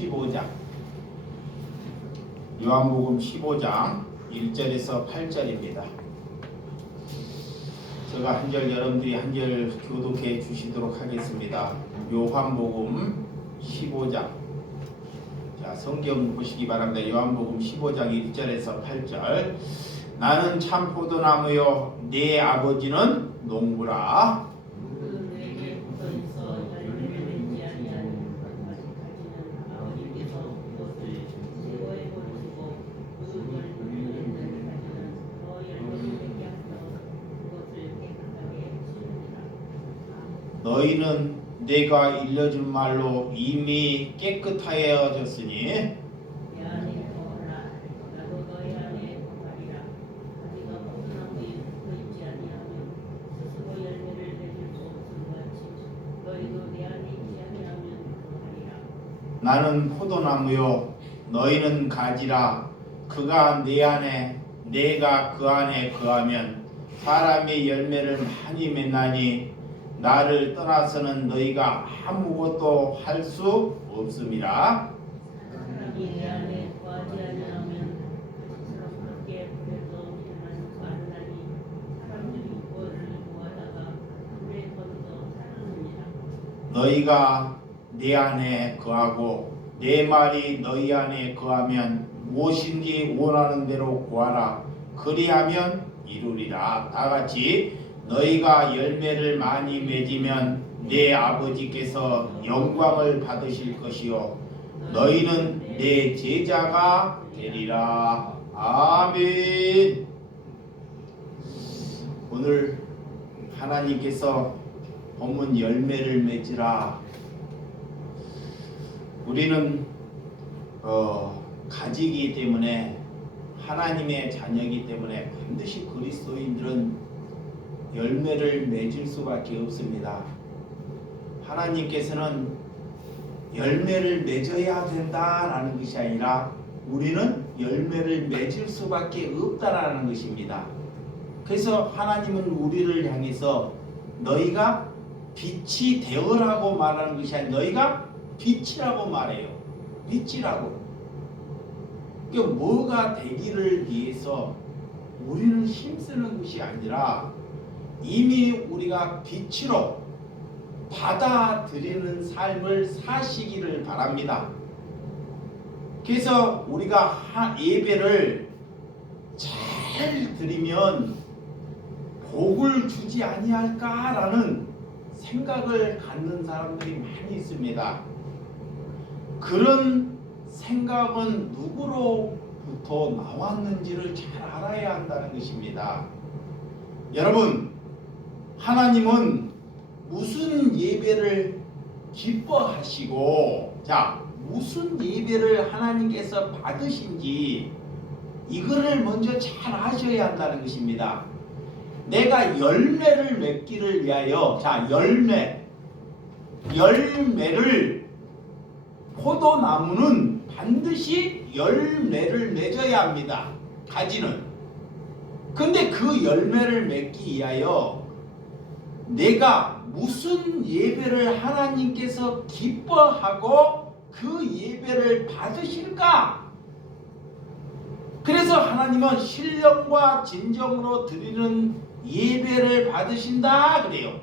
15장 요한복음 15장 1절에서 8절입니다. 제가 한 절 여러분들이 한 절 교독해 주시도록 하겠습니다. 요한복음 15장 자 성경 보시기 바랍니다. 요한복음 15장 1절에서 8절 나는 참 포도나무요 내 아버지는 농부라. 너희는 내가 일러준 말로 이미 깨끗하여졌으니 나는 포도나무요 너희는 가지라. 그가 내 안에 내가 그 안에 거하면 사람이 열매를 많이 맺나니 나를 떠나서는 너희가 아무것도 할 수 없음이라. 너희가 내 안에 거하고 내 말이 너희 안에 거하면 무엇인지 원하는 대로 구하라. 그리하면 이루리라. 다같이 너희가 열매를 많이 맺으면 내 아버지께서 영광을 받으실 것이요 너희는 내 제자가 되리라. 아멘. 오늘 하나님께서 본문 열매를 맺으라. 우리는 가지기 때문에 하나님의 자녀이기 때문에 반드시 그리스도인들은 열매를 맺을 수밖에 없습니다. 하나님께서는 열매를 맺어야 된다라는 것이 아니라 우리는 열매를 맺을 수밖에 없다라는 것입니다. 그래서 하나님은 우리를 향해서 너희가 빛이 되어라고 말하는 것이 아니라 너희가 빛이라고 말해요. 빛이라고. 그러니까 뭐가 되기를 위해서 우리는 힘쓰는 것이 아니라 이미 우리가 빛으로 받아들이는 삶을 사시기를 바랍니다. 그래서 우리가 예배를 잘 드리면 복을 주지 아니할까라는 생각을 갖는 사람들이 많이 있습니다. 그런 생각은 누구로부터 나왔는지를 잘 알아야 한다는 것입니다. 여러분, 하나님은 무슨 예배를 기뻐하시고 무슨 예배를 하나님께서 받으신지 이거를 먼저 잘 아셔야 한다는 것입니다. 내가 열매를 맺기를 위하여 열매를 포도나무는 반드시 열매를 맺어야 합니다. 가지는. 근데 그 열매를 맺기 위하여 내가 무슨 예배를 하나님께서 기뻐하고 그 예배를 받으실까? 그래서 하나님은 신령과 진정으로 드리는 예배를 받으신다 그래요.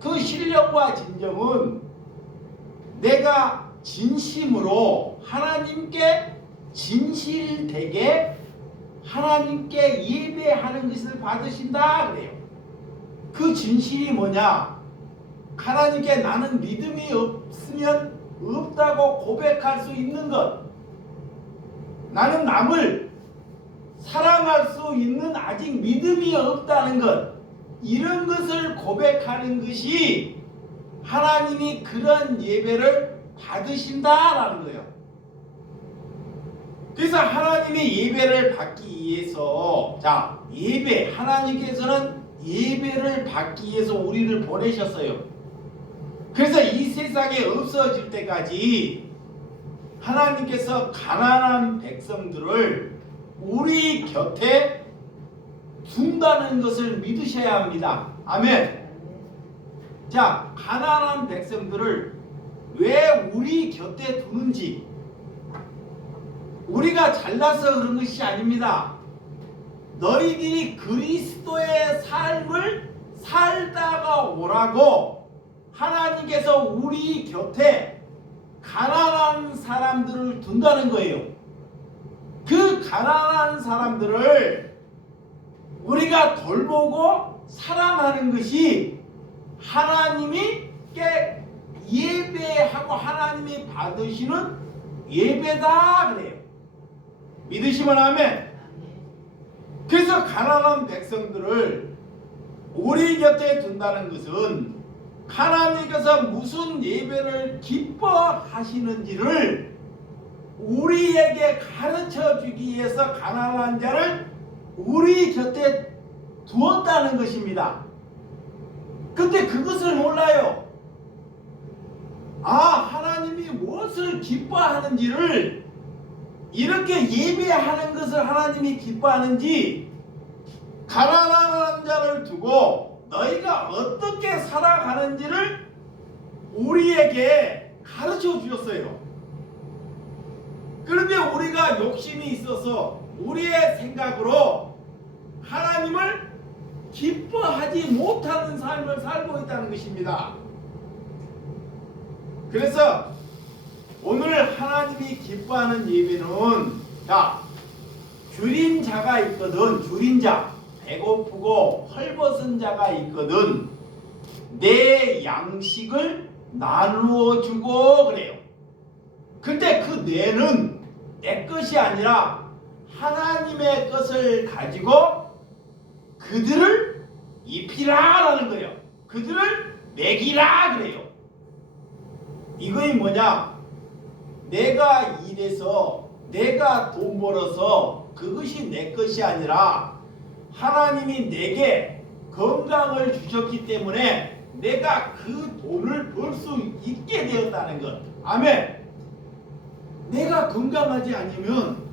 그 신령과 진정은 내가 진심으로 하나님께 진실되게 하나님께 예배하는 것을 받으신다 그래요. 그 진실이 뭐냐? 하나님께 나는 믿음이 없으면 없다고 고백할 수 있는 것, 나는 남을 사랑할 수 있는 아직 믿음이 없다는 것, 이런 것을 고백하는 것이 하나님이 그런 예배를 받으신다라는 거예요. 그래서 하나님의 예배를 받기 위해서 예배, 하나님께서는 예배를 받기 위해서 우리를 보내셨어요. 그래서 이 세상에 없어질 때까지 하나님께서 가난한 백성들을 우리 곁에 둔다는 것을 믿으셔야 합니다. 아멘. 가난한 백성들을 왜 우리 곁에 두는지, 우리가 잘나서 그런 것이 아닙니다. 너희들이 그리스도의 삶을 살다가 오라고 하나님께서 우리 곁에 가난한 사람들을 둔다는 거예요. 그 가난한 사람들을 우리가 돌보고 사랑하는 것이 하나님이 예배하고 하나님이 받으시는 예배다 그래요. 믿으시면 아멘. 그래서 가난한 백성들을 우리 곁에 둔다는 것은 하나님께서 무슨 예배를 기뻐하시는지를 우리에게 가르쳐 주기 위해서 가난한 자를 우리 곁에 두었다는 것입니다. 근데 그것을 몰라요. 하나님이 무엇을 기뻐하는지를, 이렇게 예배하는 것을 하나님이 기뻐하는지, 가난한 자를 두고 너희가 어떻게 살아가는지를 우리에게 가르쳐 주셨어요. 그런데 우리가 욕심이 있어서 우리의 생각으로 하나님을 기뻐하지 못하는 삶을 살고 있다는 것입니다. 그래서 오늘 하나님이 기뻐하는 예배는, 줄인 자가 있거든. 줄인 자, 배고프고 헐벗은 자가 있거든 내 양식을 나누어 주고 그래요. 근데 그 뇌는 내 것이 아니라 하나님의 것을 가지고 그들을 입히라라는 거예요. 그들을 먹이라 그래요. 이거이 뭐냐? 내가 일해서 내가 돈 벌어서 그것이 내 것이 아니라 하나님이 내게 건강을 주셨기 때문에 내가 그 돈을 벌 수 있게 되었다는 것. 아멘. 내가 건강하지 않으면,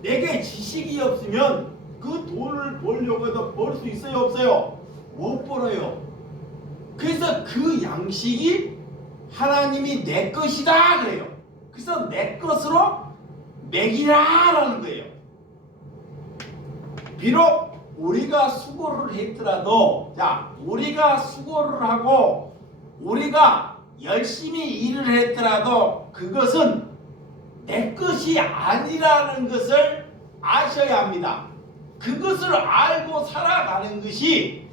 내게 지식이 없으면 그 돈을 벌려고 해도 벌 수 있어요 없어요? 못 벌어요. 그래서 그 양식이 하나님이 내 것이다 그래요. 그래서 내 것으로 먹이라라는 거예요. 비록 우리가 수고를 했더라도, 우리가 수고를 하고 우리가 열심히 일을 했더라도 그것은 내 것이 아니라는 것을 아셔야 합니다. 그것을 알고 살아가는 것이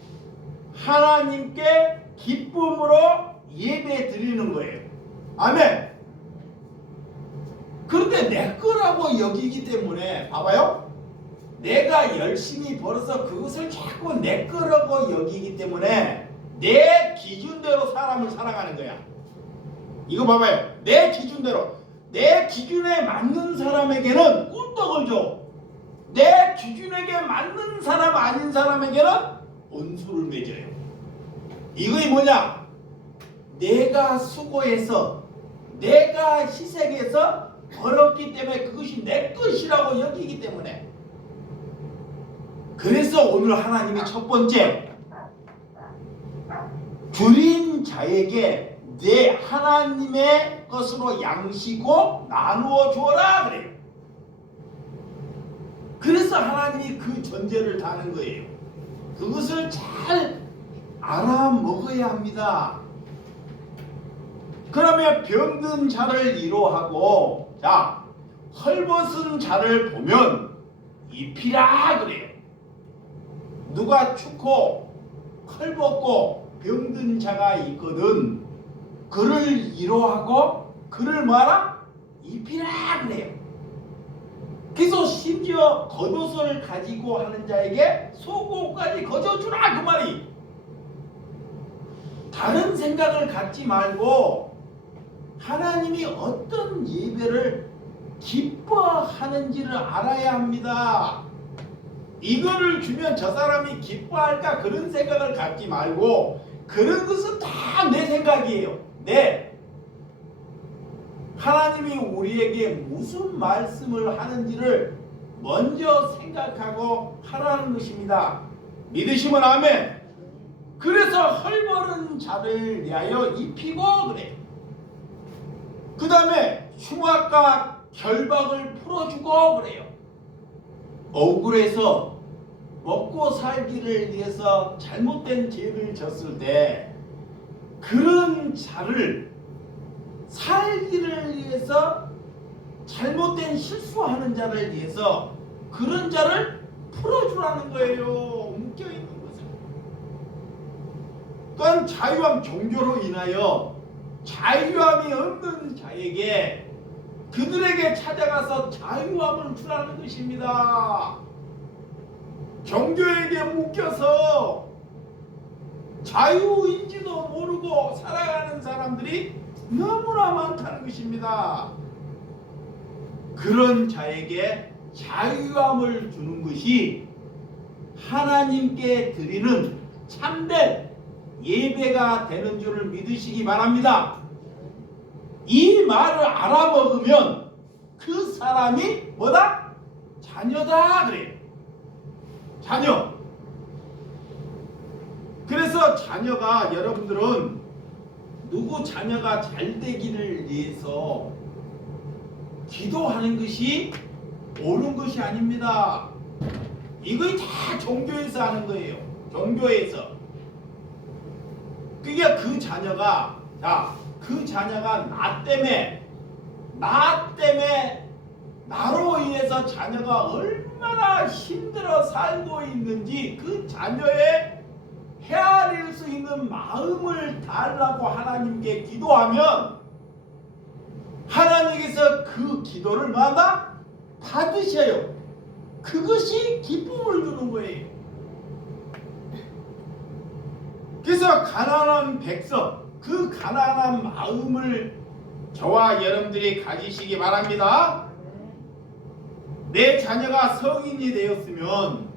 하나님께 기쁨으로 예배 드리는 거예요. 아멘. 그런데 내 거라고 여기기 때문에, 봐봐요. 내가 열심히 벌어서 그것을 자꾸 내 거라고 여기기 때문에 내 기준대로 사람을 살아가는 거야. 이거 봐봐요. 내 기준대로, 내 기준에 맞는 사람에게는 꿀떡을 줘. 내 기준에게 맞는 사람 아닌 사람에게는 원수를 맺어요. 이거이 뭐냐? 내가 수고해서 내가 희생해서 벌었기 때문에 그것이 내 것이라고 여기기 때문에. 그래서 오늘 하나님이 첫 번째, 줄인 자에게 내 하나님의 것으로 양식고 나누어 주어라 그래요. 그래서 하나님이 그 전제를 다는 거예요. 그것을 잘 알아 먹어야 합니다. 그러면 병든 자를 위로하고, 헐벗은 자를 보면 입히라 그래요. 누가 춥고 헐벗고 병든 자가 있거든 그를 위로하고 그를 뭐하라? 입히라 그래요. 그래서 심지어 겉옷을 가지고 하는 자에게 속옷까지 거저주라 그 말이. 다른 생각을 갖지 말고 하나님이 어떤 예배를 기뻐하는지를 알아야 합니다. 이거를 주면 저 사람이 기뻐할까 그런 생각을 갖지 말고, 그런 것은 다 내 생각이에요. 하나님이 우리에게 무슨 말씀을 하는지를 먼저 생각하고 하라는 것입니다. 믿으시면 아멘. 그래서 헐벗은 자를 위하여 입히고 그래. 그 다음에 흉악과 결박을 풀어주고 그래요. 억울해서 먹고 살기를 위해서 잘못된 죄를 졌을 때 그런 자를 살기를 위해서 잘못된 실수하는 자를 위해서 그런 자를 풀어주라는 거예요. 묶여있는 것을. 또한 자유함 종교로 인하여 자유함이 없는 자에게 그들에게 찾아가서 자유함을 주라는 것입니다. 종교에게 묶여서 자유인지도 모르고 살아가는 사람들이 너무나 많다는 것입니다. 그런 자에게 자유함을 주는 것이 하나님께 드리는 참된 예배가 되는 줄을 믿으시기 바랍니다. 이 말을 알아먹으면 그 사람이 뭐다? 자녀다 그래요. 자녀. 그래서 자녀가 여러분들은 누구 자녀가 잘 되기를 위해서 기도하는 것이 옳은 것이 아닙니다. 이거 다 종교에서 하는 거예요. 종교에서. 그러니까 그 자녀가 나 때문에 나로 인해서 자녀가 얼마나 힘들어 살고 있는지 그 자녀의 헤아릴 수 있는 마음을 달라고 하나님께 기도하면 하나님께서 그 기도를 받으셔요. 그것이 기쁨을 주는 거예요. 그래서 가난한 백성, 그 가난한 마음을 저와 여러분들이 가지시기 바랍니다. 내 자녀가 성인이 되었으면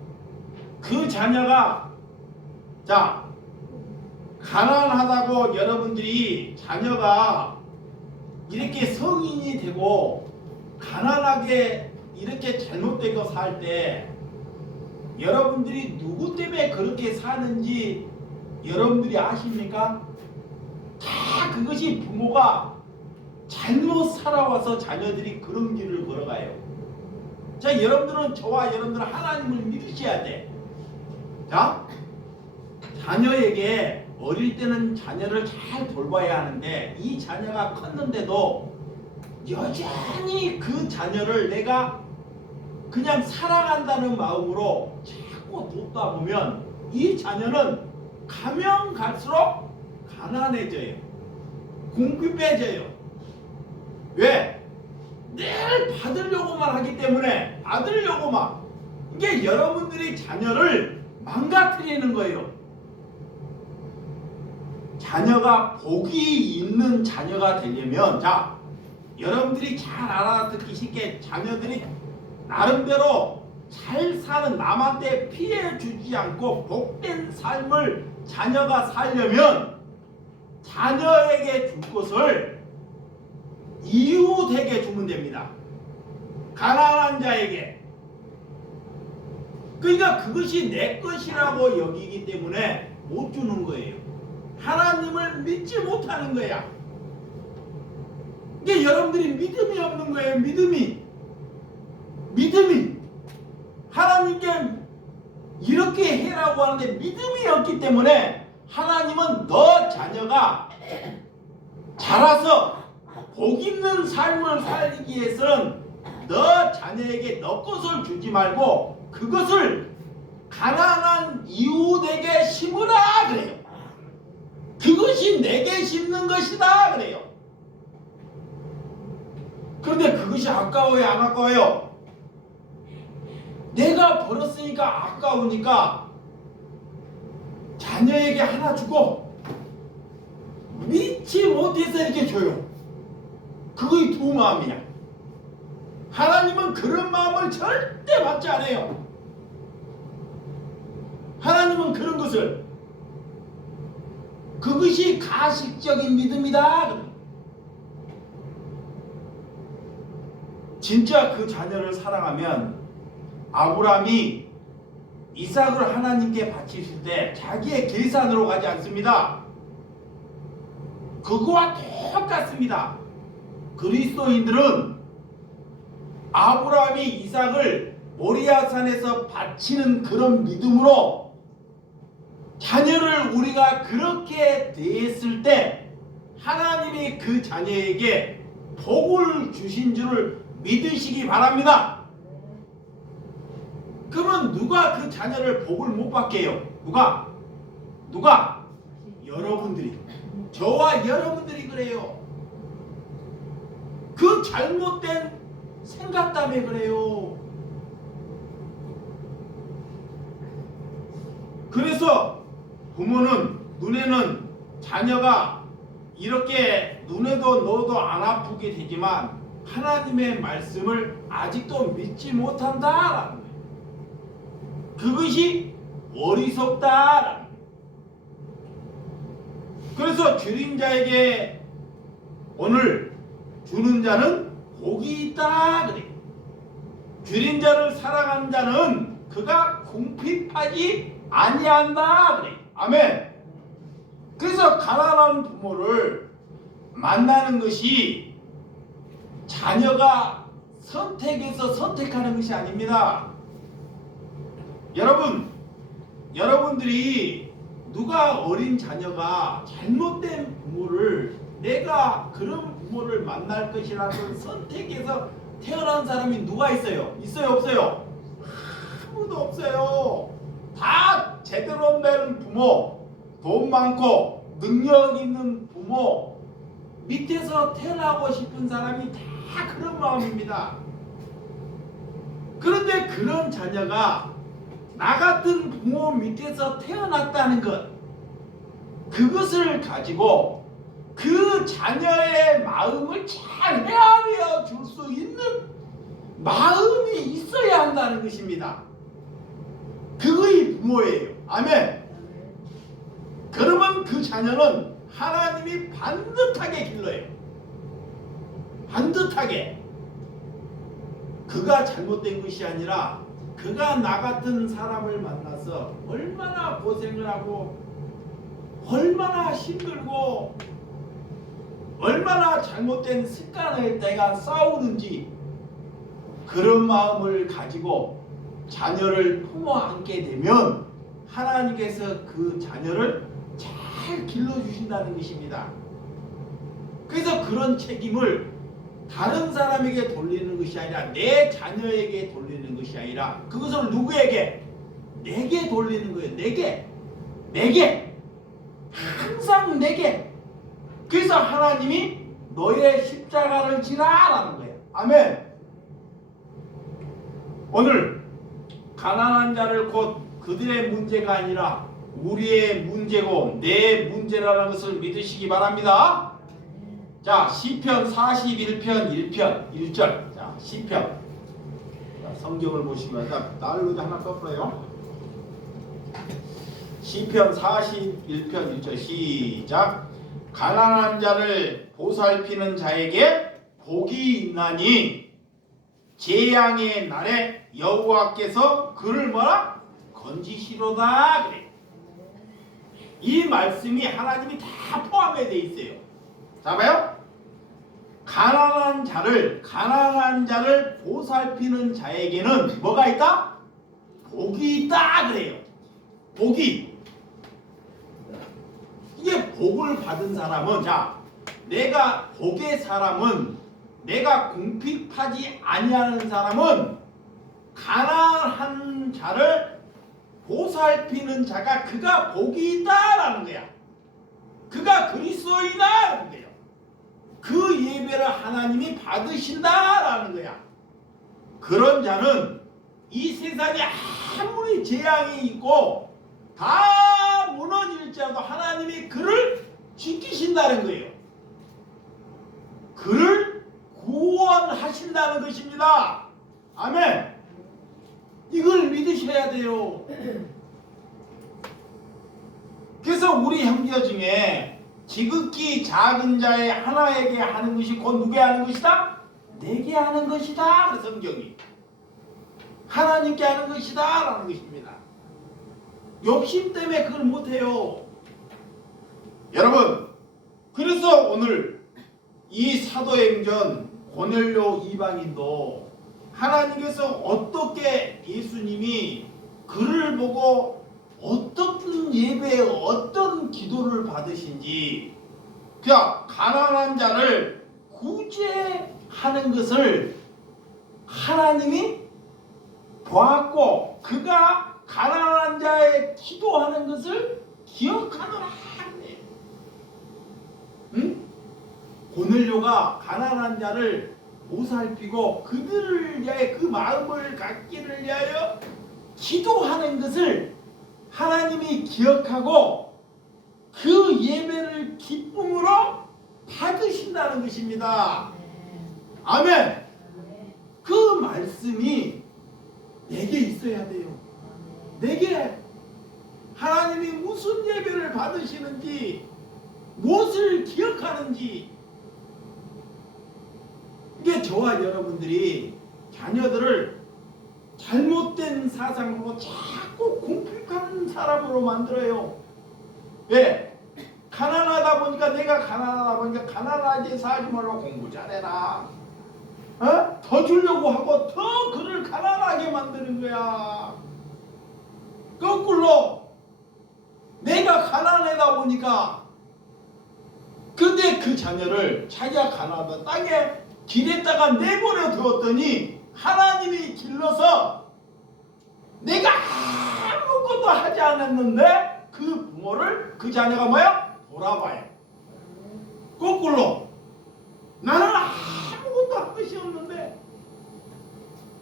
그 자녀가 가난하다고 여러분들이 자녀가 이렇게 성인이 되고 가난하게 이렇게 잘못되고 살 때 여러분들이 누구 때문에 그렇게 사는지 여러분들이 아십니까? 다 그것이 부모가 잘못 살아와서 자녀들이 그런 길을 걸어가요. 자, 여러분들은 저와 여러분들은 하나님을 믿으셔야 돼. 자, 자녀에게 어릴 때는 자녀를 잘 돌봐야 하는데 이 자녀가 컸는데도 여전히 그 자녀를 내가 그냥 사랑한다는 마음으로 자꾸 돕다 보면 이 자녀는 가면 갈수록 가난해져요. 궁핍해져요. 왜? 늘 받으려고만 하기 때문에 받으려고만. 이게 여러분들이 자녀를 망가뜨리는 거예요. 자녀가 복이 있는 자녀가 되려면 여러분들이 잘 알아듣기 쉽게 자녀들이 나름대로 잘 사는 남한테 피해 주지 않고 복된 삶을 자녀가 살려면 자녀에게 줄 것을 이웃에게 주면 됩니다. 가난한 자에게. 그러니까 그것이 내 것이라고 여기기 때문에 못 주는 거예요. 하나님을 믿지 못하는 거야. 이게 여러분들이 믿음이 없는 거예요. 믿음이 하나님께 이렇게 해라고 하는데 믿음이 없기 때문에 하나님은 너 자녀가 자라서 복 있는 삶을 살기 위해서는 너 자녀에게 너 것을 주지 말고 그것을 가난한 이웃에게 심으라 그래요. 그것이 내게 심는 것이다 그래요. 그런데 그것이 아까워요, 안 아까워요? 내가 벌었으니까 아까우니까 자녀에게 하나 주고 믿지 못해서 이렇게 줘요. 그거이 두 마음이야. 하나님은 그런 마음을 절대 받지 않아요. 하나님은 그런 것을 그것이 가식적인 믿음이다. 진짜 그 자녀를 사랑하면 아브라함이 이삭을 하나님께 바치실 때 자기의 계산으로 가지 않습니다. 그거와 똑같습니다. 그리스도인들은 아브라함이 이삭을 모리아산에서 바치는 그런 믿음으로 자녀를 우리가 그렇게 대했을 때 하나님이 그 자녀에게 복을 주신 줄을 믿으시기 바랍니다. 그러면 누가 그 자녀를 복을 못 받게 해요? 누가? 여러분들이. 저와 여러분들이 그래요. 그 잘못된 생각 때문에 그래요. 그래서 부모는 눈에는 자녀가 이렇게 눈에도 넣어도 안 아프게 되지만 하나님의 말씀을 아직도 믿지 못한다라는 거예요. 그것이 어리석다라는 거예요. 그래서 줄인 자에게 오늘 주는 자는 복이 있다 그래요. 줄인 자를 사랑하는 자는 그가 궁핍하지 아니한다 그래요. 아멘. 그래서 가난한 부모를 만나는 것이 자녀가 선택해서 선택하는 것이 아닙니다. 여러분들이 누가 어린 자녀가 잘못된 부모를 내가 그런 부모를 만날 것이라고 선택해서 태어난 사람이 누가 있어요? 있어요? 없어요? 아무도 없어요. 다 제대로 된 부모, 돈 많고 능력 있는 부모 밑에서 태어나고 싶은 사람이 다 그런 마음입니다. 그런데 그런 자녀가 나 같은 부모 밑에서 태어났다는 것, 그것을 가지고 그 자녀의 마음을 잘 헤아려 줄 수 있는 마음이 있어야 한다는 것입니다. 그거이 부모예요. 아멘. 그러면 그 자녀는 하나님이 반듯하게 길러요. 반듯하게. 그가 잘못된 것이 아니라 그가 나 같은 사람을 만나서 얼마나 고생을 하고 얼마나 힘들고 얼마나 잘못된 습관을 내가 싸우는지 그런 마음을 가지고 자녀를 품어 안게 되면 하나님께서 그 자녀를 잘 길러주신다는 것입니다. 그래서 그런 책임을 다른 사람에게 돌리는 것이 아니라 내 자녀에게 돌리는 것이 아니라 그것을 누구에게? 내게 돌리는 거예요. 내게 항상 내게. 그래서 하나님이 너의 십자가를 지라라는 거예요. 아멘. 오늘 가난한 자를 곧 그들의 문제가 아니라 우리의 문제고 내 문제라는 것을 믿으시기 바랍니다. 자, 시편 41편 1절. 자, 시편. 자, 성경을 보시면 날로 하나 꺾어요. 시편 41편 1절 시작. 가난한 자를 보살피는 자에게 복이 있나니 재앙의 날에 여호와께서 그를 뭐라? 건지시로다 그래. 이 말씀이 하나님이 다 포함되어 있어요. 자, 봐요. 가난한 자를 보살피는 자에게는 뭐가 있다? 복이 있다 그래요. 복이. 이게 복을 받은 사람은, 자, 내가 복의 사람은, 내가 궁핍하지 아니하는 사람은 가난한 자를 보살피는 자가 그가 복이 있다라는 거야. 그가 그리스도이다라는 거예요. 그 예배를 하나님이 받으신다라는 거야. 그런 자는 이 세상에 아무리 재앙이 있고 다 무너질지라도 하나님이 그를 지키신다는 거예요. 그를 구원하신다는 것입니다. 아멘. 이걸 믿으셔야 돼요. 그래서 우리 형제 중에 지극히 작은 자의 하나에게 하는 것이 곧 누구에게 하는 것이다? 내게 하는 것이다. 그래서 성경이 하나님께 하는 것이다 라는 것입니다. 욕심 때문에 그걸 못해요. 여러분, 그래서 오늘 이 사도행전 고넬료 이방인도 하나님께서 어떻게 예수님이 그를 보고 어떤 예배, 어떤 기도를 받으신지, 그냥 가난한 자를 구제하는 것을 하나님이 보았고 그가 가난한 자의 기도하는 것을 기억하노라. 응? 고넬료가 가난한 자를 보살피고 그들을 위하여 그 마음을 갖기를 위하여 기도하는 것을 하나님이 기억하고 그 예배를 기쁨으로 받으신다는 것입니다. 아멘. 그 말씀이 내게 있어야 돼요. 내게 하나님이 무슨 예배를 받으시는지, 무엇을 기억하는지, 이게 저와 여러분들이 자녀들을 잘못된 사상으로 자꾸 공격하는 사람으로 만들어요. 왜? 가난하다 보니까, 내가 가난하다 보니까 가난하게 살지 말고 공부 잘해라. 더 주려고 하고 더 그를 가난하게 만드는 거야. 거꾸로 내가 가난하다 보니까, 근데 그 자녀를 자기가 가난하다 땅에 길에다가 내버려 두었더니 하나님이 길러서 내가 아무것도 하지 않았는데 그 부모를, 그 자녀가 뭐야? 돌아봐요. 거꾸로 나는 아무것도 한 것이 없는데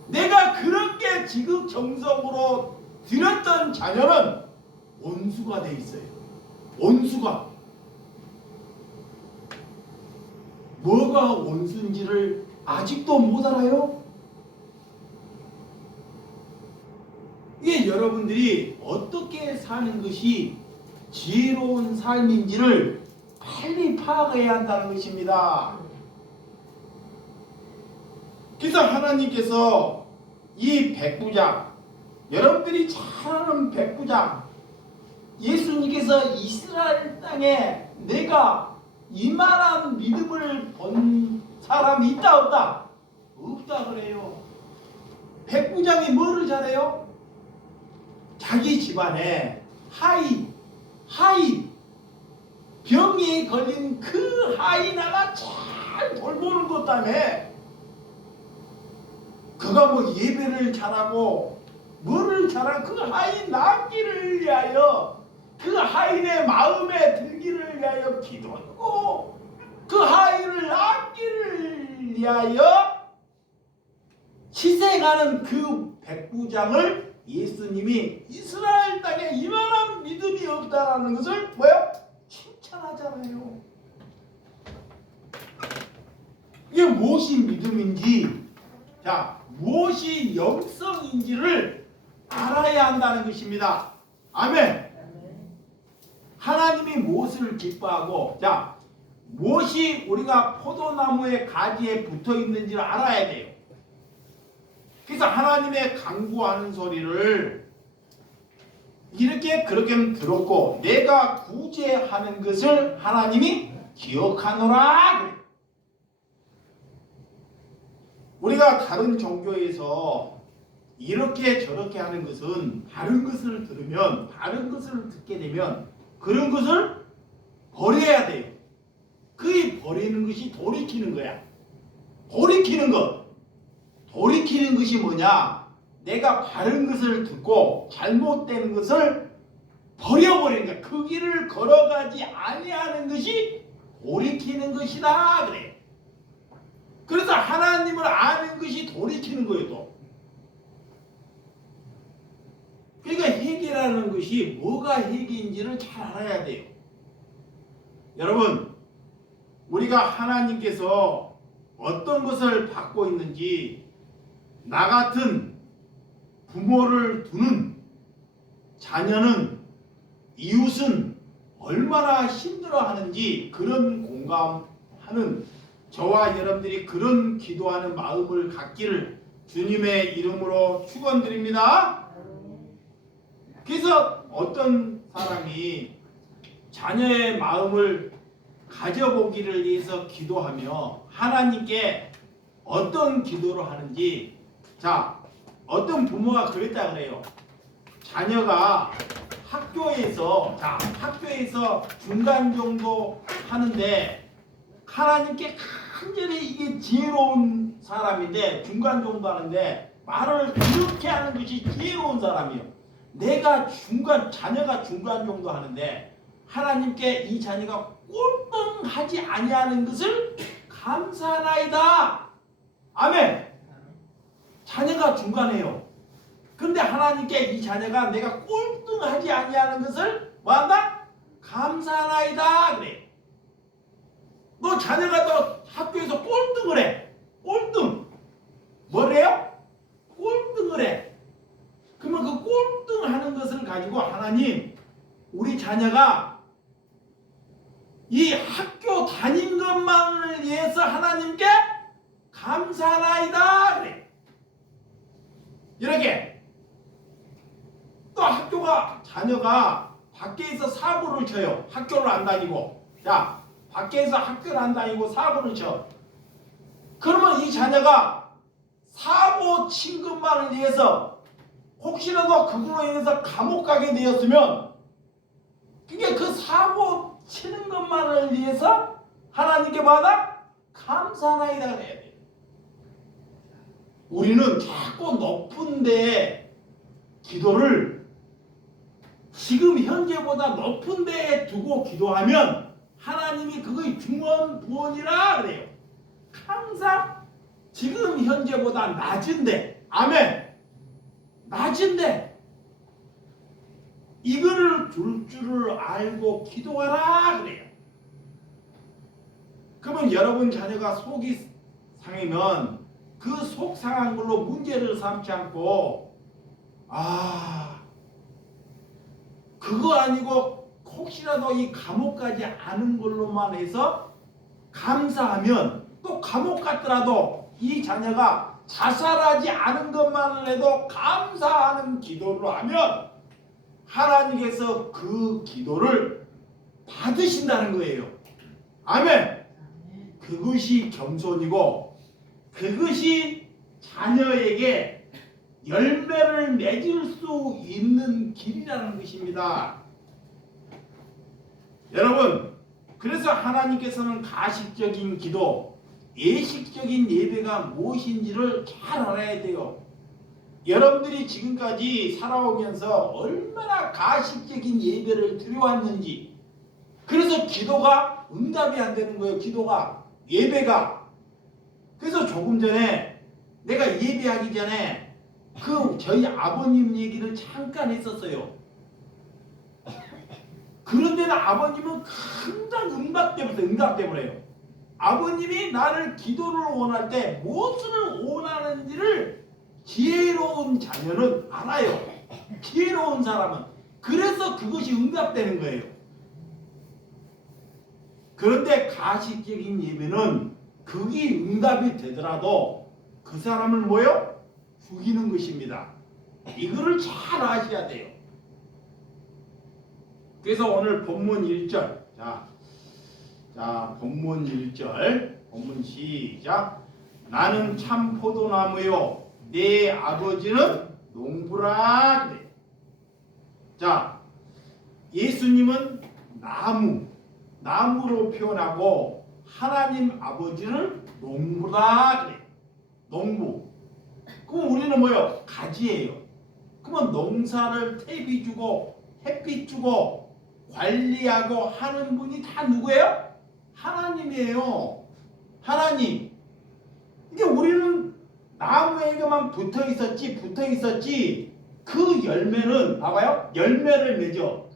내가 그렇게 지극정성으로 드렸던 자녀는 원수가 돼 있어요. 원수가. 뭐가 원수인지를 아직도 못 알아요? 이게 여러분들이 어떻게 사는 것이 지혜로운 삶인지를 빨리 파악해야 한다는 것입니다. 그래서 하나님께서 이 백부장, 여러분들이 잘 아는 백부장, 예수님께서 이스라엘 땅에 내가 이만한 믿음을 본 사람이 있다 없다? 없다 그래요. 백부장이 뭐를 잘해요? 자기 집안에 하인 병이 걸린 그 하인 하나 잘 돌보는 것 때문에 그가 뭐 예배를 잘하고 뭐를 잘하고 그 하인 낫기를 위하여, 그 하인의 마음에 들기를 위하여 기도하고 그 하인을 낫기를 위하여 희생하는 그 백부장을 예수님이 이스라엘 땅에 이만한 믿음이 없다라는 것을 뭐야? 칭찬하잖아요. 이게 무엇이 믿음인지, 자, 무엇이 영성인지를 알아야 한다는 것입니다. 아멘. 하나님이 무엇을 기뻐하고, 자, 무엇이 우리가 포도나무의 가지에 붙어 있는지를 알아야 돼요. 그래서 하나님의 강구하는 소리를 이렇게 그렇게 들었고 내가 구제하는 것을 하나님이 기억하노라. 우리가 다른 종교에서 이렇게 저렇게 하는 것은 다른 것을 들으면, 다른 것을 듣게 되면 그런 것을 버려야 돼요. 그 버리는 것이 돌이키는 거야. 돌이키는 것. 돌이키는 것이 뭐냐? 내가 바른 것을 듣고 잘못된 것을 버려버리는 거야. 그 길을 걸어가지 아니하는 것이 돌이키는 것이다 그래. 그래서 하나님을 아는 것이 돌이키는 거예요. 또 그러니까 회개라는 것이 뭐가 회개인지를 잘 알아야 돼요. 여러분, 우리가 하나님께서 어떤 것을 받고 있는지, 나 같은 부모를 두는 자녀는, 이웃은 얼마나 힘들어하는지 그런 공감하는 저와 여러분들이 그런 기도하는 마음을 갖기를 주님의 이름으로 축원드립니다. 그래서 어떤 사람이 자녀의 마음을 가져보기를 위해서 기도하며 하나님께 어떤 기도를 하는지, 자, 어떤 부모가 그랬다 그래요. 자녀가 학교에서 중간 정도 하는데 하나님께 간절히 이게 지혜로운 사람인데 중간 정도 하는데 말을 이렇게 하는 것이 지혜로운 사람이요. 자녀가 중간 정도 하는데 하나님께 이 자녀가 꼴등하지 아니하는 것을 감사하나이다. 아멘. 자녀가 중간이에요. 근데 하나님께 이 자녀가 내가 꼴등하지 아니하는 것을 뭐한다? 감사하나이다 그래. 너 자녀가 너 학교에서 꼴등을 해. 꼴등. 뭐래요? 꼴등을 해. 그러면 그 꼴등하는 것을 가지고 하나님, 우리 자녀가 이 학교 다닌 것만을 위해서 하나님께 감사하나이다 그래. 이렇게 또 자녀가 밖에서 사고를 쳐요. 학교를 안 다니고. 자, 밖에서 학교를 안 다니고 사고를 쳐. 그러면 이 자녀가 사고 친 것만을 위해서 혹시라도 그걸로 인해서 감옥 가게 되었으면 그게 그 사고 치는 것만을 위해서 하나님께 받아 감사하나이다 해야 돼. 우리는 자꾸 높은 데에 기도를 지금 현재보다 높은 데에 두고 기도하면 하나님이 그거의 중원부원이라 그래요. 항상 지금 현재보다 낮은데, 아멘, 낮은데 이거를 줄 줄을 알고 기도하라 그래요. 그러면 여러분 자녀가 속이 상하면 그 속 상한 걸로 문제를 삼지 않고, 그거 아니고 혹시라도 이 감옥 가지 않은 걸로만 해서 감사하면, 또 감옥 갔더라도 이 자녀가 자살하지 않은 것만을 해도 감사하는 기도를 하면 하나님께서 그 기도를 받으신다는 거예요. 아멘. 그것이 겸손이고 그것이 자녀에게 열매를 맺을 수 있는 길이라는 것입니다. 여러분, 그래서 하나님께서는 가식적인 기도, 예식적인 예배가 무엇인지를 잘 알아야 돼요. 여러분들이 지금까지 살아오면서 얼마나 가식적인 예배를 드려왔는지, 그래서 기도가 응답이 안 되는 거예요. 예배가. 그래서 조금 전에 내가 예배하기 전에 저희 아버님 얘기를 잠깐 했었어요. 그런데는 아버님은 항상 응답되버려요. 아버님이 나를 기도를 원할 때 무엇을 원하는지를 지혜로운 자녀는 알아요. 지혜로운 사람은. 그래서 그것이 응답되는 거예요. 그런데 가식적인 예배는 그게 응답이 되더라도 그 사람을 뭐요? 죽이는 것입니다. 이거를 잘 아셔야 돼요. 그래서 오늘 본문 1절. 자, 본문 1절. 본문 시작. 나는 참 포도나무요 내 아버지는 농부라 그래. 자, 예수님은 나무로 표현하고 하나님 아버지를 농부라 그래. 농부. 그럼 우리는 뭐요? 가지예요. 그러면 농사를 태비 주고 햇빛 주고 관리하고 하는 분이 다 누구예요? 하나님이에요. 하나님. 이게 우리는 나무에게만 붙어 있었지 그 열매는 봐봐요. 열매를 맺어.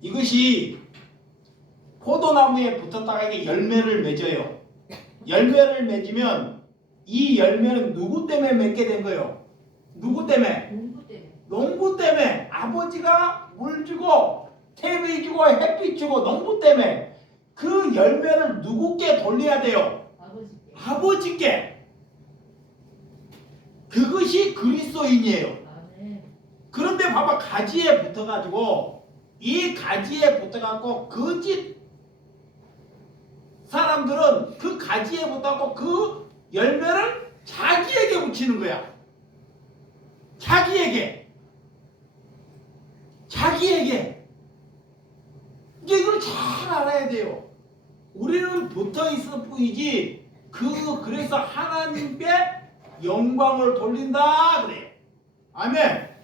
이것이 포도나무에 붙었다가 이게 열매를 맺어요. 열매를 맺으면 이 열매는 누구 때문에 맺게 된 거예요? 누구 때문에? 농부 때문에. 아버지가 물 주고 태비 주고 햇빛 주고 농부 때문에. 그 열매를 누구께 돌려야 돼요? 아버지께. 그것이 그리스도인이에요. 그런데 봐봐, 가지에 붙어가지고 이 가지에 붙어가지고 거짓 사람들은 그 가지에 붙잡고 그 열매를 자기에게 붙이는 거야. 자기에게. 이제 이걸 잘 알아야 돼요. 우리는 붙어 있을 뿐이지 그래서 하나님께 영광을 돌린다 그래. 아멘.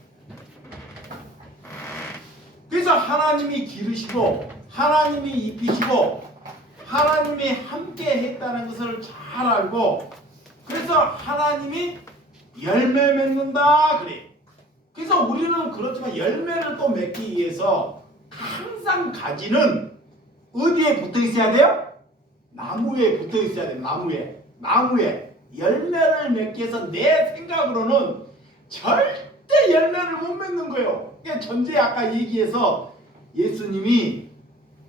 그래서 하나님이 기르시고 하나님이 입히시고 하나님이 함께 했다는 것을 잘 알고 그래서 하나님이 열매 맺는다 그래. 그래서 우리는 그렇지만 열매를 또 맺기 위해서 항상 가지는 어디에 붙어 있어야 돼요? 나무에 붙어 있어야 돼요. 나무에 열매를 맺기 위해서 내 생각으로는 절대 열매를 못 맺는 거예요. 그러니까 전제 아까 얘기해서 예수님이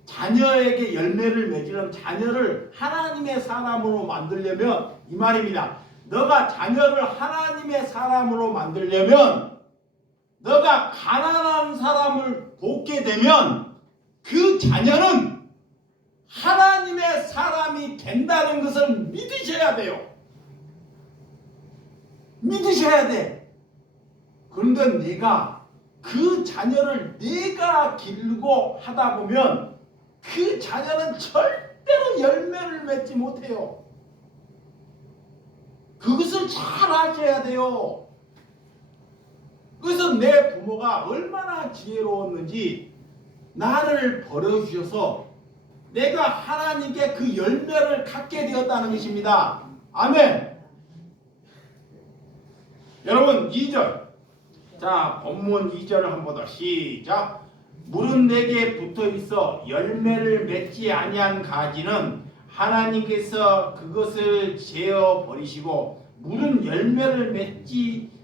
자녀에게 열매를 맺으려면 자녀를 하나님의 사람으로 만들려면 이 말입니다. 너가 자녀를 하나님의 사람으로 만들려면 너가 가난한 사람을 돕게 되면 그 자녀는 하나님의 사람이 된다는 것을 믿으셔야 돼요. 믿으셔야 돼. 그런데 내가 그 자녀를 내가 기르고 하다 보면 그 자녀는 절대로 열매를 맺지 못해요. 그것을 잘 아셔야 돼요. 그래서 내 부모가 얼마나 지혜로웠는지 나를 버려주셔서 내가 하나님께 그 열매를 갖게 되었다는 것입니다. 아멘. 여러분 2절. 자, 본문 2절을 한번 더 시작. 물은 내게 붙어 있어 열매를 맺지 아니한 가지는 하나님께서 그것을 제어 버리시고 물은 열매를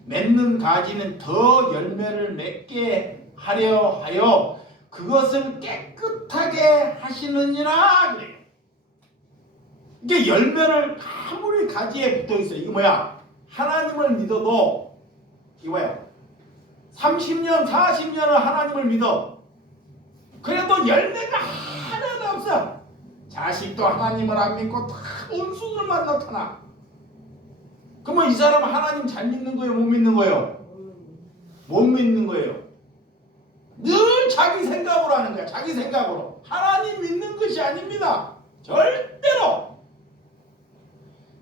맺는 가지는 더 열매를 맺게 하려 하여 그것을 깨끗하게 하시느니라 그래요. 이게 열매를 아무리 가지에 붙어 있어요. 이거 뭐야? 하나님을 믿어도 이거야. 30년, 40년을 하나님을 믿어. 그래도 열매가 하나도 없어. 자식도 하나님을 안 믿고 다 원수들만 나타나. 그러면 이 사람은 하나님 잘 믿는 거예요? 못 믿는 거예요? 못 믿는 거예요. 늘 자기 생각으로 하는 거야. 자기 생각으로. 하나님 믿는 것이 아닙니다. 절대로.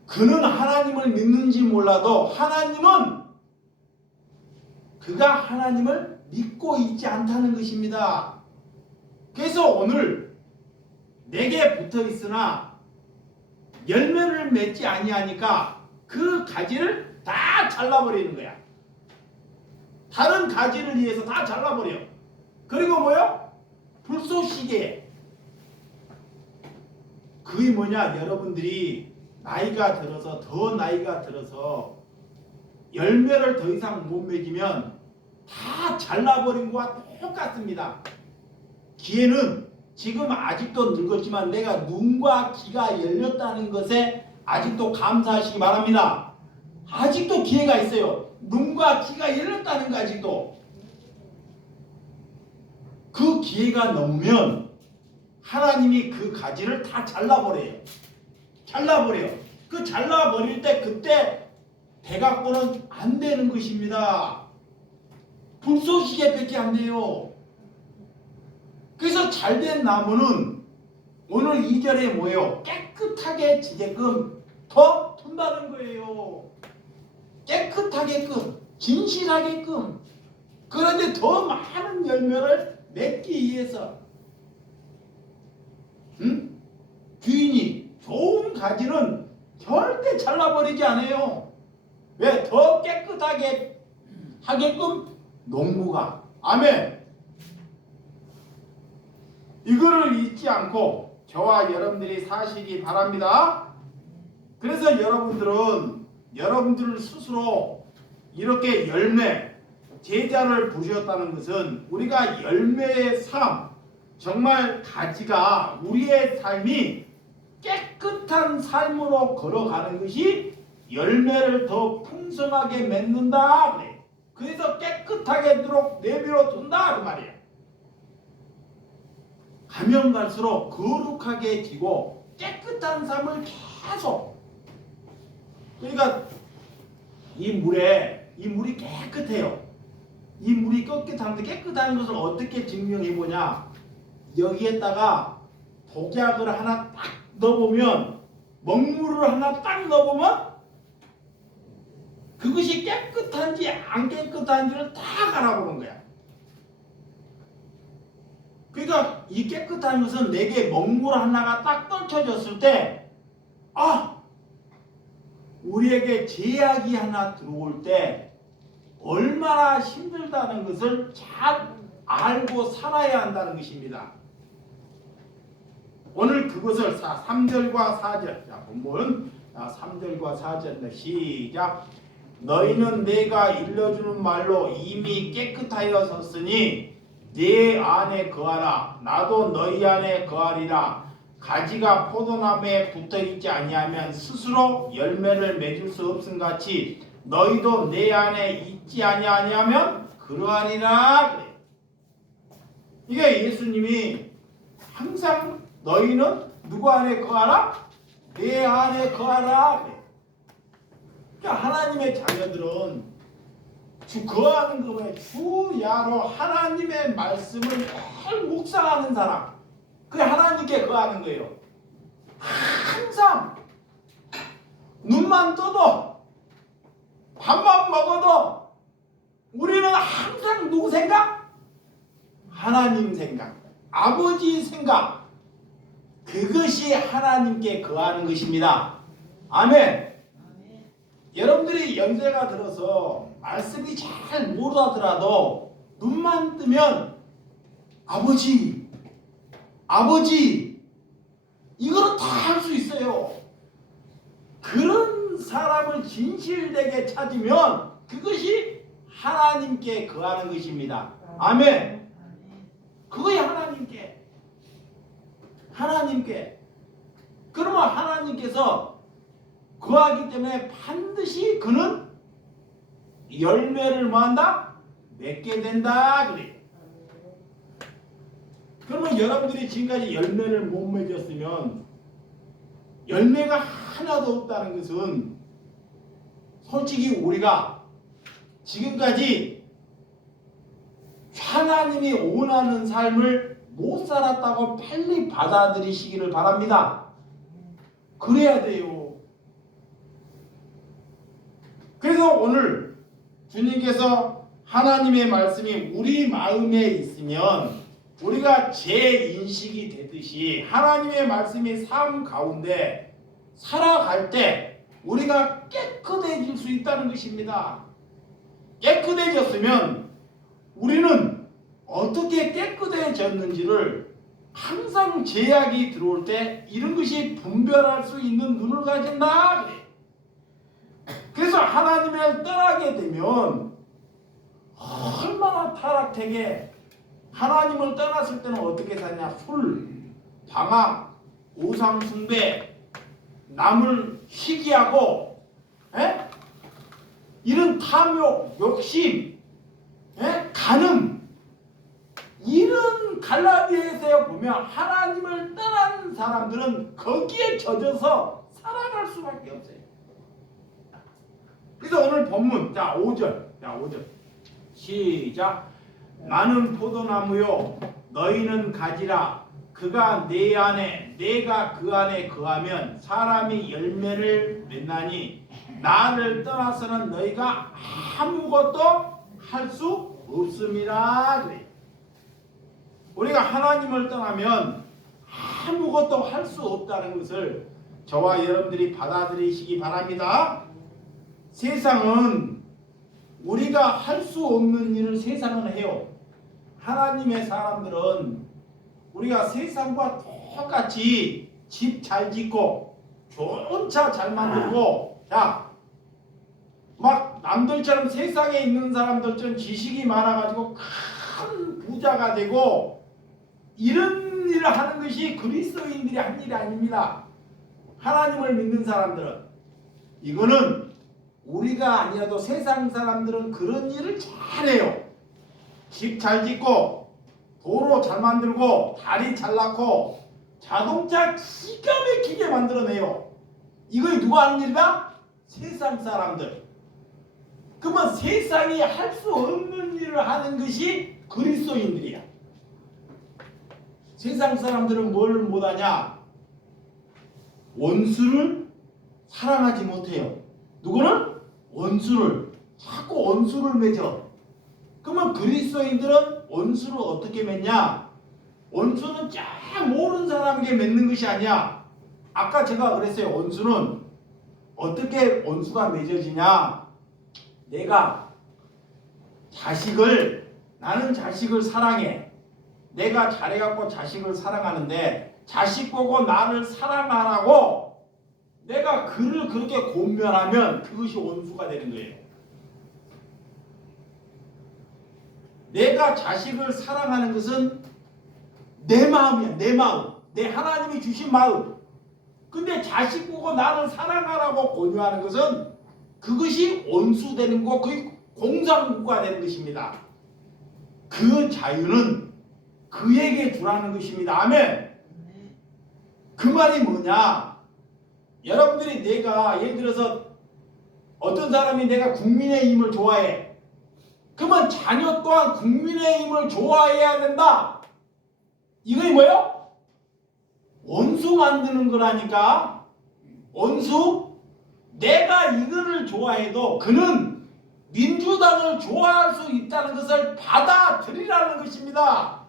그는 하나님을 믿는지 몰라도 하나님은 그가 하나님을 믿고 있지 않다는 것입니다. 그래서 오늘 내게 붙어 있으나 열매를 맺지 아니하니까 그 가지를 다 잘라버리는 거야. 다른 가지를 위해서 다 잘라버려. 그리고 뭐요? 불쏘시개. 그게 뭐냐? 여러분들이 나이가 들어서 더 나이가 들어서 열매를 더 이상 못 맺으면 다 잘라버린 것과 똑같습니다. 기회는 지금 아직도 늙었지만 내가 눈과 귀가 열렸다는 것에 아직도 감사하시기 바랍니다. 아직도 기회가 있어요. 눈과 귀가 열렸다는 거 아직도. 그 기회가 넘으면 하나님이 그 가지를 다 잘라버려요. 그 잘라버릴 때 그때 대각고는 안 되는 것입니다. 불쏘시개밖에 안 돼요. 그래서 잘된 나무는 오늘 2절에 뭐예요? 깨끗하게 지게끔 더 둔다는 거예요. 깨끗하게끔, 진실하게끔. 그런데 더 많은 열매를 맺기 위해서 주인이 좋은 가지는 절대 잘라버리지 않아요. 왜? 더 깨끗하게 하게끔 농부가. 아멘. 이거를 잊지 않고 저와 여러분들이 사시기 바랍니다. 그래서 여러분들 스스로 이렇게 열매, 제자를 부르셨다는 것은 우리가 열매의 삶, 정말 가지가 우리의 삶이 깨끗한 삶으로 걸어가는 것이 열매를 더 풍성하게 맺는다 그래. 그래서 깨끗하게 내버려 둔다 그 말이야. 가면 갈수록 거룩하게 지고 깨끗한 삶을 계속. 그러니까 이 물이 깨끗해요. 이 물이 깨끗한 것을 어떻게 증명해 보냐? 여기에다가 독약을 하나 딱 넣어보면, 먹물을 하나 딱 넣어보면 그것이 깨끗한지 안 깨끗한지를 다 알아보는 거야. 그러니까 이 깨끗한 것은 내게 먹물 하나가 딱 떨쳐졌을 때, 우리에게 제약이 하나 들어올 때 얼마나 힘들다는 것을 잘 알고 살아야 한다는 것입니다. 오늘 그것을 3절과 4절, 자 본문 3절과 4절 시작. 너희는 내가 일러주는 말로 이미 깨끗하여졌으니 네 안에 거하라. 나도 너희 안에 거하리라. 가지가 포도나무에 붙어있지 아니하면 스스로 열매를 맺을 수 없음 같이 너희도 내 안에 있지 아니하면 그러하리라. 그래. 이게 예수님이 항상 너희는 누구 안에 거하라? 내 안에 거하라. 그래. 그러니까 하나님의 자녀들은 거하는 거에 주야로 하나님의 말씀을 늘 묵상하는 사람, 그게 하나님께 거하는 거예요. 항상 눈만 떠도 밥만 먹어도 우리는 항상 누구 생각? 하나님 생각, 아버지 생각. 그것이 하나님께 거하는 것입니다. 아멘. 여러분들이 연세가 들어서 말씀이 잘 못 하더라도 눈만 뜨면 아버지 이거는 다 할 수 있어요. 그런 사람을 진실되게 찾으면 그것이 하나님께 거하는 것입니다. 아멘. 그거야 하나님께. 그러면 하나님께서 거하기 때문에 반드시 그는 열매를 뭐한다? 맺게 된다. 그래. 그러면 여러분들이 지금까지 열매를 못 맺었으면, 열매가 하나도 없다는 것은 솔직히 우리가 지금까지 하나님이 원하는 삶을 못 살았다고 빨리 받아들이시기를 바랍니다. 그래야 돼요. 그래서 오늘 주님께서 하나님의 말씀이 우리 마음에 있으면 우리가 재인식이 되듯이 하나님의 말씀이 삶 가운데 살아갈 때 우리가 깨끗해질 수 있다는 것입니다. 깨끗해졌으면 우리는 어떻게 깨끗해졌는지를 항상 제약이 들어올 때 이런 것이 분별할 수 있는 눈을 가진다. 그래서 하나님을 떠나게 되면 얼마나 타락되게, 하나님을 떠났을 때는 어떻게 사냐? 술, 방황, 우상 숭배, 남을 시기하고, 이런 탐욕, 욕심, 간음, 이런 갈라디아에서 보면 하나님을 떠난 사람들은 거기에 젖어서 살아갈 수밖에 없어요. 그래서 오늘 본문 5절 시작. 나는 포도나무요 너희는 가지라. 그가 내 안에 내가 그 안에 거하면 사람이 열매를 맺나니 나를 떠나서는 너희가 아무것도 할 수 없음이라. 그래. 우리가 하나님을 떠나면 아무것도 할 수 없다는 것을 저와 여러분들이 받아들이시기 바랍니다. 세상은 우리가 할 수 없는 일을 세상은 해요. 하나님의 사람들은 우리가 세상과 똑같이 집 잘 짓고 좋은 차 잘 만들고, 막 남들처럼 세상에 있는 사람들처럼 지식이 많아가지고 큰 부자가 되고 이런 일을 하는 것이 그리스도인들이 한 일이 아닙니다. 하나님을 믿는 사람들은, 이거는 우리가 아니라도 세상 사람들은 그런 일을 잘해요. 집 잘 짓고 도로 잘 만들고 다리 잘 낳고 자동차 기가 막히게 만들어내요. 이거 누가 하는 일이다? 세상 사람들. 그러면 세상이 할 수 없는 일을 하는 것이 그리스도인들이야. 세상 사람들은 뭘 못하냐? 원수를 사랑하지 못해요. 누구는? 원수를. 자꾸 원수를 맺어. 그러면 그리스도인들은 원수를 어떻게 맺냐? 원수는 잘 모르는 사람에게 맺는 것이 아니야. 아까 제가 그랬어요. 원수는 어떻게 원수가 맺어지냐? 내가 나는 자식을 사랑해. 내가 잘해갖고 자식을 사랑하는데 자식 보고 나를 사랑하라고 내가 그를 그렇게 권면하면 그것이 원수가 되는 거예요. 내가 자식을 사랑하는 것은 내 마음이야. 내 마음. 내 하나님이 주신 마음. 근데 자식 보고 나를 사랑하라고 권유하는 것은 그것이 원수 되는 거, 그게 공산국가 되는 것입니다. 그 자유는 그에게 주라는 것입니다. 아멘. 그 말이 뭐냐? 여러분들이 내가 예를 들어서 어떤 사람이 내가 국민의힘을 좋아해. 그러면 자녀 또한 국민의힘을 좋아해야 된다. 이게 뭐예요? 원수 만드는 거라니까. 원수? 내가 이거를 좋아해도 그는 민주당을 좋아할 수 있다는 것을 받아들이라는 것입니다.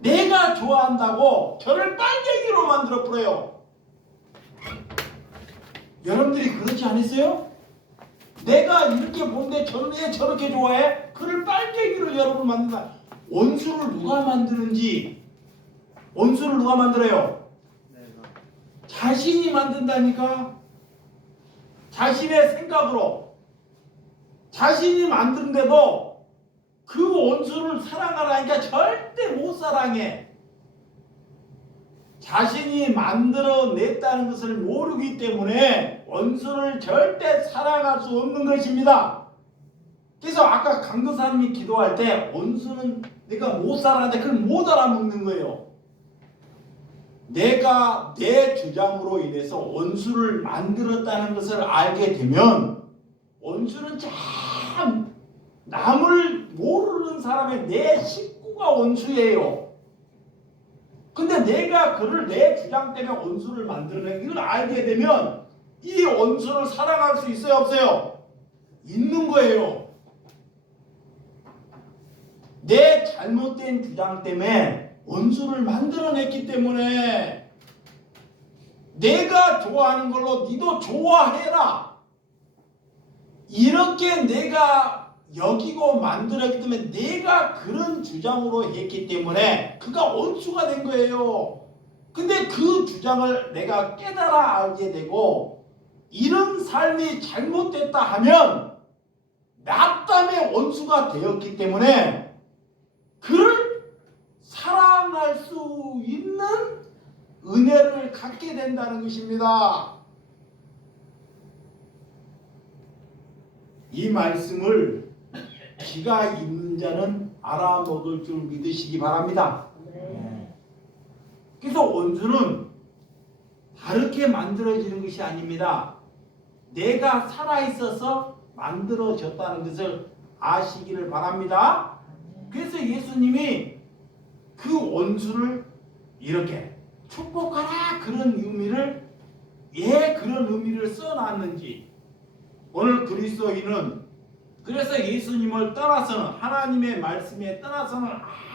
내가 좋아한다고 저를 빨갱이로 만들어 버려요. 여러분들이 그렇지 않으세요? 내가 이렇게 보는데 저는 왜 저렇게 좋아해? 그를 빨갱이로 여러분 만든다. 원수를 누가 만드는지, 원수를 누가 만들어요? 자신이 만든다니까. 자신의 생각으로. 자신이 만드는데도 그 원수를 사랑하라니까 절대 못 사랑해. 자신이 만들어냈다는 것을 모르기 때문에 원수를 절대 사랑할 수 없는 것입니다. 그래서 아까 강도사님이 기도할 때 원수는 내가 못 살아는데 그걸 못 알아먹는 거예요. 내가 내 주장으로 인해서 원수를 만들었다는 것을 알게 되면 원수는 참 남을 모르는 사람의 내 식구가 원수예요. 근데 내가 그를 내 주장 때문에 원수를 만들어낸 이걸 알게 되면 이 원수를 사랑할 수 있어요, 없어요? 있는 거예요. 내 잘못된 주장 때문에 원수를 만들어냈기 때문에 내가 좋아하는 걸로 니도 좋아해라. 이렇게 내가 여기고 만들었기 때문에 내가 그런 주장으로 했기 때문에 그가 원수가 된 거예요. 근데 그 주장을 내가 깨달아 알게 되고 이런 삶이 잘못됐다 하면 나 때문에 원수가 되었기 때문에 그를 사랑할 수 있는 은혜를 갖게 된다는 것입니다. 이 말씀을 귀가 있는 자는 알아먹을 줄 믿으시기 바랍니다. 그래서 원수는 다르게 만들어지는 것이 아닙니다. 내가 살아있어서 만들어졌다는 것을 아시기를 바랍니다. 그래서 예수님이 그 원수를 이렇게 축복하라 그런 의미를 왜 그런 의미를 써놨는지 오늘 그리스도인은 그래서 예수님을 떠나서는 하나님의 말씀에 떠나서는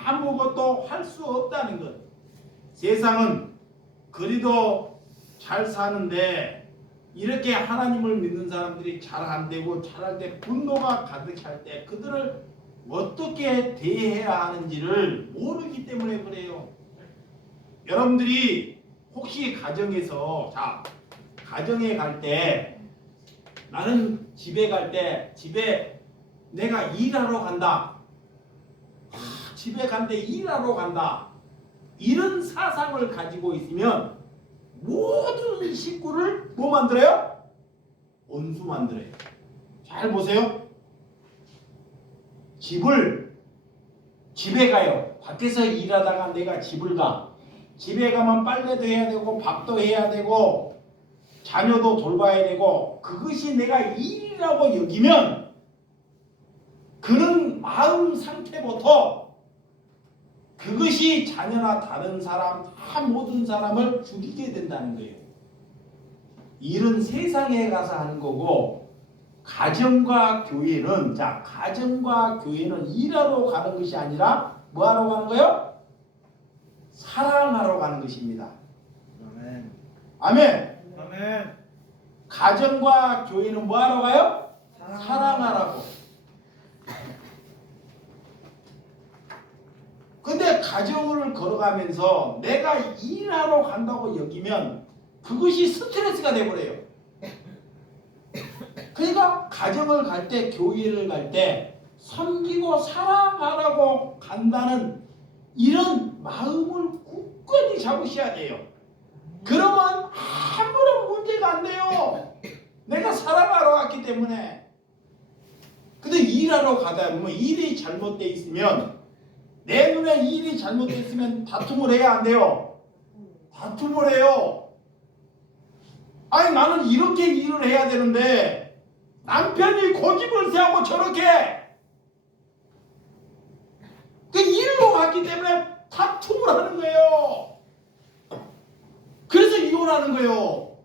아무것도 할 수 없다는 것. 세상은 그리도 잘 사는데 이렇게 하나님을 믿는 사람들이 잘 안 되고 잘할 때 분노가 가득할 때 그들을 어떻게 대해야 하는지를 모르기 때문에 그래요. 여러분들이 혹시 가정에서 가정에 갈 때 나는 집에 갈 때 집에 내가 일하러 간다. 집에 간데 일하러 간다. 이런 사상을 가지고 있으면 모든 식구를 뭐 만들어요? 원수 만들어요. 잘 보세요. 집에 가요. 밖에서 일하다가 내가 집을 가. 집에 가면 빨래도 해야 되고 밥도 해야 되고 자녀도 돌봐야 되고 그것이 내가 일이라고 여기면 그런 마음 상태부터 그것이 자녀나 다른 사람 다 모든 사람을 죽이게 된다는 거예요. 일은 세상에 가서 하는 거고 가정과 교회는 가정과 교회는 일하러 가는 것이 아니라 뭐하러 가는 거예요? 사랑하러 가는 것입니다. 아멘. 아멘. 아멘. 가정과 교회는 뭐하러 가요? 사랑하라고. 근데 가정을 걸어가면서 내가 일하러 간다고 여기면 그것이 스트레스가 돼버려요. 그러니까 가정을 갈 때, 교회를 갈 때 섬기고 사랑하라고 간다는 이런 마음을 굳건히 잡으셔야 돼요. 그러면 아무런 문제가 안 돼요. 내가 사랑하러 왔기 때문에. 근데 일하러 가다 보면 일이 잘못되어 있으면 내 눈에 일이 잘못되어 있으면 다툼을 해야 안 돼요. 다툼을 해요. 아니 나는 이렇게 일을 해야 되는데 남편이 고집을 세우고 저렇게 그 일로 갔기 때문에 다툼을 하는 거예요. 그래서 이혼하는 거예요.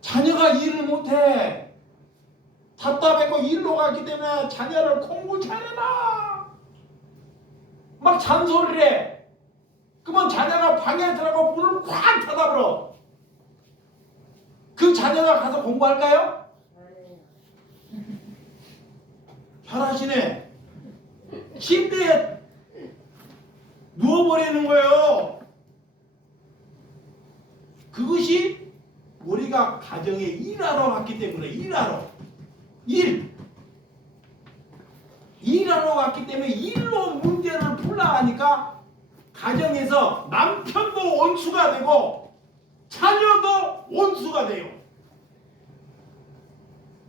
자녀가 일을 못해. 답답했고 일로 갔기 때문에 자녀를 공부 잘해라 막 잔소리를 해. 그러면 자녀가 방에 들어가고 문을 꽉 닫아버려. 그 자녀가 가서 공부할까요? 잘하시네. 침대에 누워버리는 거예요. 그것이 우리가 가정에 일하러 갔기 때문에 일하러 갔기 때문에 일로 문제를 풀어가니까 가정에서 남편도 원수가 되고 자녀도 원수가 돼요.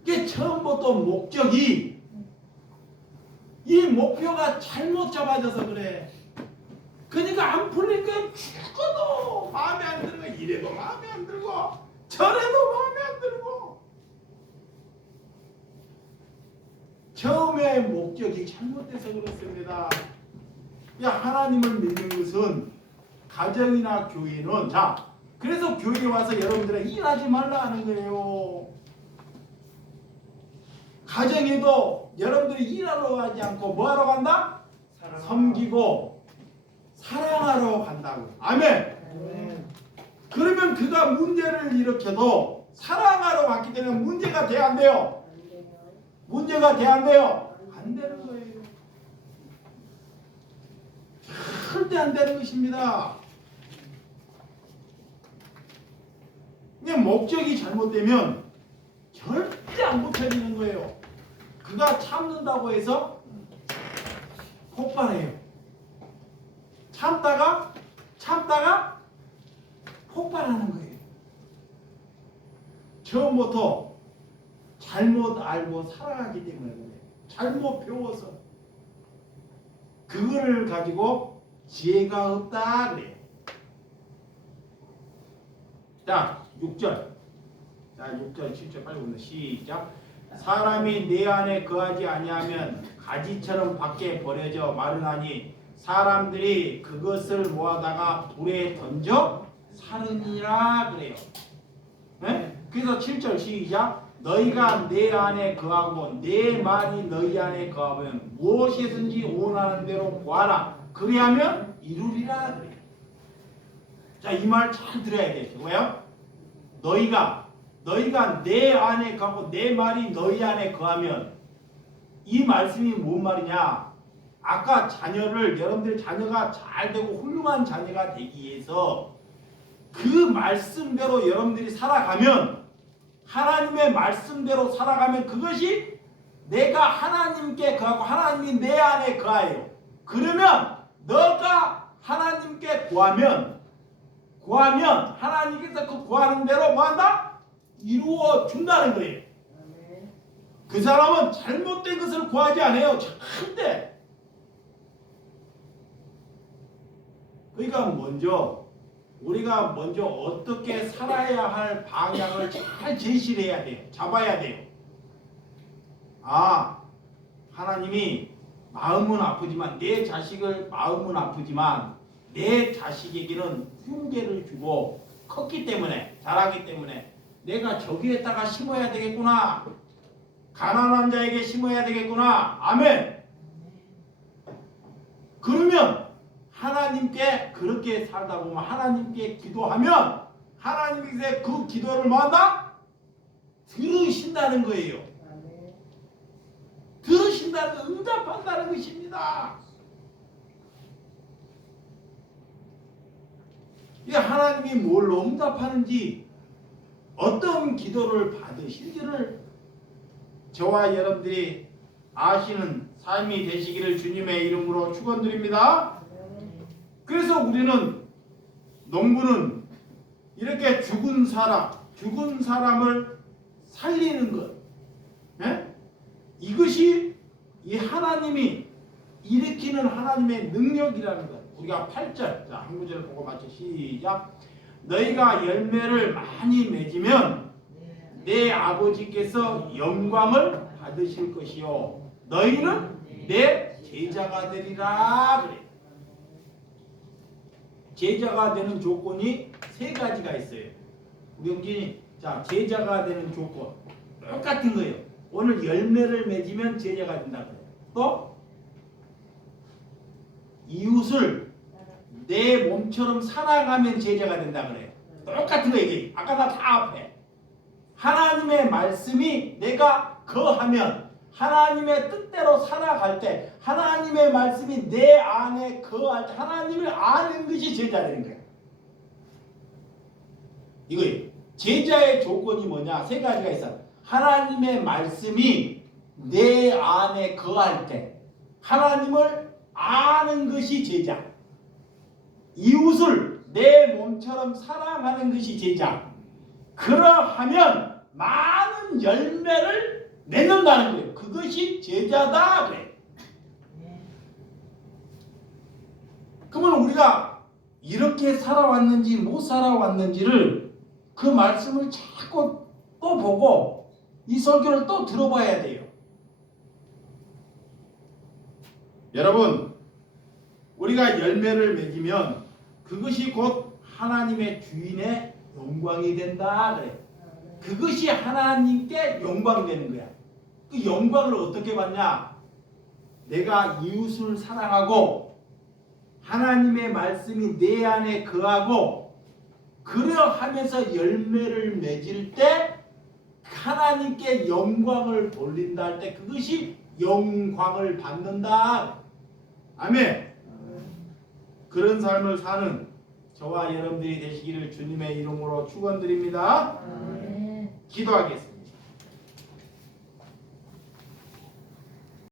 이게 처음부터 목적이 이 목표가 잘못 잡아져서 그래. 그러니까 안 풀리니까 죽어도 마음에 안 들고 이래도 마음에 안 들고 저래도 마음에 안 들고 처음에 목적이 잘못돼서 그렇습니다. 하나님을 믿는 것은 가정이나 교회는 그래서 교회에 와서 여러분들은 일하지 말라 하는 거예요. 가정에도 여러분들이 일하러 가지 않고 뭐하러 간다? 섬기고 사랑하러 간다고. 아멘. 그러면 그가 문제를 일으켜도 사랑하러 갔기 때문에 문제가 돼야 안 돼요? 문제가 돼야 안 돼요? 안 되는 거예요. 절대 안 되는 것입니다. 근데 목적이 잘못되면 절대 안 고쳐지는 거예요. 그가 참는다고 해서 폭발해요. 참다가 폭발하는 거예요. 처음부터 잘못 알고 살아가기 때문에 그래요. 잘못 배워서 그거를 가지고 지혜가 없다 그래요. 자 6절 7절 빨리 보면 시작. 사람이 내 안에 거하지 아니하면 가지처럼 밖에 버려져 마르나니 사람들이 그것을 모아다가 불에 던져 사르니라 그래요. 네? 그래서 7절 시작. 너희가 내 안에 거하고 내 말이 너희 안에 거하면 무엇이든지 원하는 대로 구하라. 그리하면 이루리라 그래요. 자, 이 말 잘 들어야 돼요. 뭐예요? 너희가 내 안에 거하고 내 말이 너희 안에 거하면 이 말씀이 뭔 말이냐? 아까 여러분들 자녀가 잘 되고 훌륭한 자녀가 되기 위해서 그 말씀대로 여러분들이 살아가면 하나님의 말씀대로 살아가면 그것이 내가 하나님께 거하고 하나님이 내 안에 거하여. 그러면 너가 하나님께 구하면 하나님께서 그 구하는 대로 뭐한다? 이루어 준다는 거예요. 그 사람은 잘못된 것을 구하지 않아요. 절대. 그러니까 우리가 먼저 어떻게 살아야 할 방향을 잘 제시를 해야 돼요. 잡아야 돼요. 아, 하나님이 마음은 아프지만 내 자식에게는 흉계를 주고 컸기 때문에, 자라기 때문에 내가 저기에다가 심어야 되겠구나. 가난한 자에게 심어야 되겠구나. 아멘. 그러면 하나님께 그렇게 살다 보면, 하나님께 기도하면 하나님께서 그 기도를 뭐한다? 들으신다는 거예요. 들으신다는 거, 응답한다는 것입니다. 이 하나님이 뭘로 응답하는지, 어떤 기도를 받으실지를 저와 여러분들이 아시는 삶이 되시기를 주님의 이름으로 축원드립니다. 그래서 우리는, 농부는 이렇게 죽은 사람을 살리는 것, 예? 이것이 이 하나님이 일으키는 하나님의 능력이라는 것. 우리가 8절, 자, 한 구절 보고 마치 시작. 너희가 열매를 많이 맺으면 내 아버지께서 영광을 받으실 것이요 너희는 내 제자가 되리라. 그래. 제자가 되는 조건이 세 가지가 있어요. 우리 형제님, 자, 제자가 되는 조건 똑같은 거예요. 오늘 열매를 맺으면 제자가 된다 그래요. 또 이웃을 내 몸처럼 사랑하면 제자가 된다 그래요. 똑같은 거 얘기해. 아까 나 다 앞에 하나님의 말씀이 내가 거하면, 하나님의 뜻대로 살아갈 때, 하나님의 말씀이 내 안에 거할 때 하나님을 아는 것이 제자 되는 거예요. 이거예요. 제자의 조건이 뭐냐? 세 가지가 있어. 하나님의 말씀이 내 안에 거할 때 하나님을 아는 것이 제자. 이웃을 내 몸처럼 사랑하는 것이 제자. 그러하면 많은 열매를 맺는다는 거예요. 그것이 제자다 그래. 그러면 우리가 이렇게 살아왔는지 못 살아왔는지를 그 말씀을 자꾸 또 보고 이 설교를 또 들어봐야 돼요. 여러분, 우리가 열매를 맺으면 그것이 곧 하나님의 주인의 영광이 된다 그래. 그것이 하나님께 영광되는 거야. 그 영광을 어떻게 받냐? 내가 이웃을 사랑하고 하나님의 말씀이 내 안에 거하고 그러하면서 열매를 맺을 때 하나님께 영광을 돌린다 할 때 그것이 영광을 받는다. 아멘. 그런 삶을 사는 저와 여러분들이 되시기를 주님의 이름으로 축원드립니다. 기도하겠습니다.